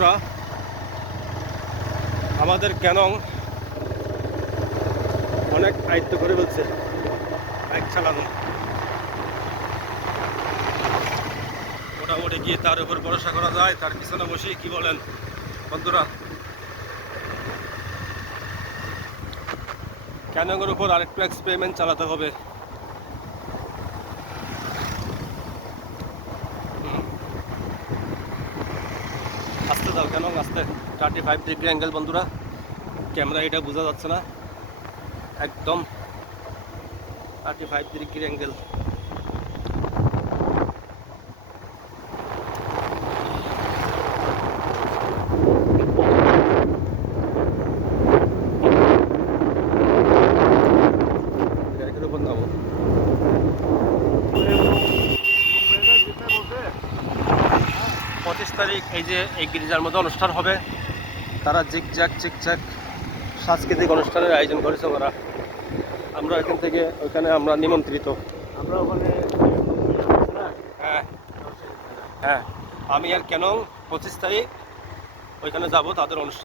বন্ধুরা, আমাদের ক্যানন অনেক আয়ত্ত করে ফেলছে বাইক চালানো। মোটামুটি গিয়ে তার উপর ভরসা করা যায়, তার পিছনে বসে কি বলেন বন্ধুরা? ক্যাননের উপর আরেকটু এক্সপেরিমেন্ট চালাতে হবে। আস্তে দাও ক্যানন, আস্তে। 35 ডিগ্রি অ্যাঙ্গেল বন্ধুরা, ক্যামেরা এটা বোঝা যাচ্ছে না, একদম 35 ডিগ্রি অ্যাঙ্গেল। গাড়ির উপর নামো। 25 তারিখ এই যে এই গির্জার মধ্যে অনুষ্ঠান হবে। তারা জিগজ্যাগ চিকচাক সাংস্কৃতিক অনুষ্ঠানের আয়োজন করেছে ওরা। আমরা এখান থেকে ওইখানে আমরা নিমন্ত্রিত। আমরা ওখানে হ্যাঁ হ্যাঁ, আমি আর কেন 25 তারিখ ওইখানে যাব তাদের অনুষ্ঠান।